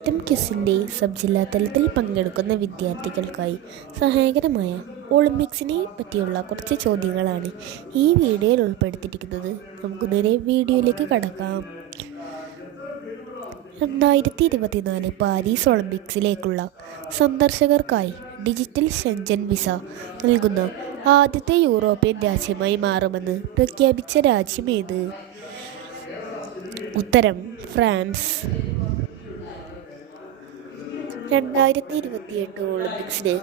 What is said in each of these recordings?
Item ക്വിസിൻ്റെ sub ജില്ലാ തലത്തിൽ പങ്കെടുക്കുന്ന വിദ്യാർത്ഥികൾക്കായി സഹായകരമായ ഒളിമ്പിക്സിനെ പറ്റിയുള്ള കുറച്ച് ചോദ്യങ്ങളാണ് ഈ വീഡിയോയിൽ ഉൾപ്പെടുത്തിയിരിക്കുന്നത്. നമുക്ക് നേരെ വീഡിയോയിലേക്ക് കടക്കാം. 2024 പാരീസ് ഒളിമ്പിക്സിലേക്കുള്ള സന്ദർശകർക്കായി ഡിജിറ്റൽ ഷെൻജൻ വിസ നൽകുന്ന ആദ്യത്തെ യൂറോപ്യൻ രാജ്യമായി മാറുമെന്ന് പ്രഖ്യാപിച്ച രാജ്യമേത്? ഉത്തരം ഫ്രാൻസ്. 2028 ഒളിമ്പിക്സിന്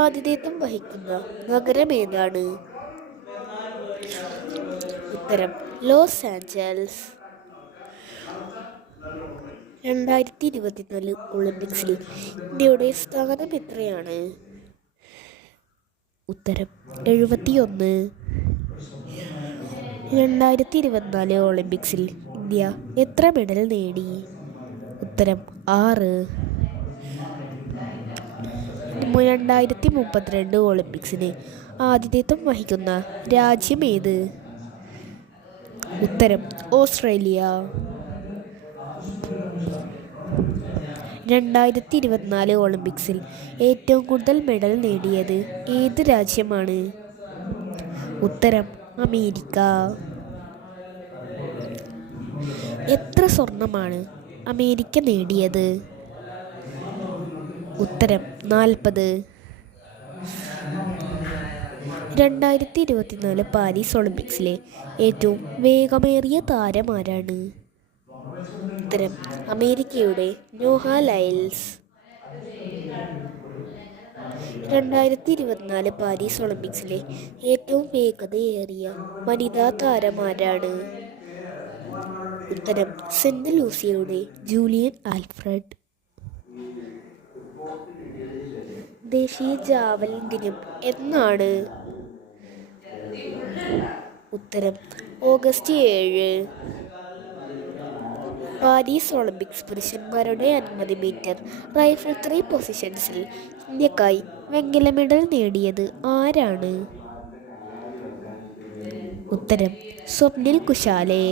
ആതിഥേയത്വം വഹിക്കുന്ന നഗരം ഏതാണ്? ഉത്തരം ലോസ് ആഞ്ചൽസ്. 2024 ഒളിമ്പിക്സിൽ ഇന്ത്യയുടെ സ്ഥാനം എത്രയാണ്? ഉത്തരം 71. 2024 ഒളിമ്പിക്സിൽ ഇന്ത്യ എത്ര മെഡൽ നേടി? ഉത്തരം 6. 2032 ഒളിമ്പിക്സിന് ആതിഥേയത്വം വഹിക്കുന്ന രാജ്യം ഏത്? ഉത്തരം ഓസ്ട്രേലിയ. 2024 ഒളിമ്പിക്സിൽ ഏറ്റവും കൂടുതൽ മെഡൽ നേടിയത് ഏത് രാജ്യമാണ്? ഉത്തരം അമേരിക്ക. എത്ര സ്വർണമാണ് അമേരിക്ക നേടിയത്? ഉത്തരം 40. 2024 പാരീസ് ഒളിമ്പിക്സിലെ ഏറ്റവും വേഗമേറിയ താരം ആരാണ്? ഉത്തരം അമേരിക്കയുടെ നോഹ ലൈൽസ്. 2024 പാരീസ് ഒളിമ്പിക്സിലെ ഏറ്റവും വേഗതയേറിയ വനിതാ താരം ആരാണ്? ഉത്തരം സെന്റ് ലൂസിയയുടെ ജൂലിയൻ ആൽഫ്രഡ്. ദേശീയ ജാവലിൻ ദിനം എന്നാണ്? ഉത്തരം ഓഗസ്റ്റ് 7. പാരീസ് ഒളിമ്പിക്സ് പുരുഷന്മാരുടെ 50 മീറ്റർ റൈഫിൾ 3 പൊസിഷൻസിൽ ഇന്ത്യക്കായി വെങ്കല മെഡൽ നേടിയത് ആരാണ്? ഉത്തരം സ്വപ്നിൽ കുശാലെ.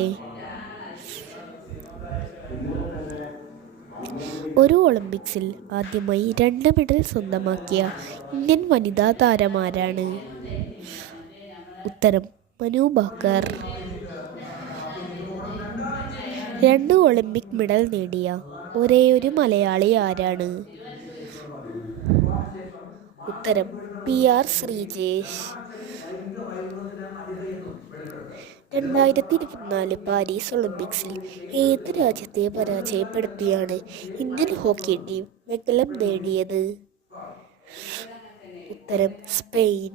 ഒരു ഒളിമ്പിക്സിൽ ആദ്യമായി 2 മെഡൽ സ്വന്തമാക്കിയ ഇന്ത്യൻ വനിതാ താരമാരാണ്? ഉത്തരം മനു ഭാക്കർ. 2 ഒളിമ്പിക് മെഡൽ നേടിയ ഒരേയൊരു മലയാളി ആരാണ്? ഉത്തരം PR ശ്രീജേഷ്. 2024 പാരീസ് ഒളിമ്പിക്സിൽ ഏത് രാജ്യത്തെ പരാജയപ്പെടുത്തിയാണ് ഇന്ത്യൻ ഹോക്കി ടീം വെങ്കലം നേടിയത്? ഉത്തരം സ്പെയിൻ.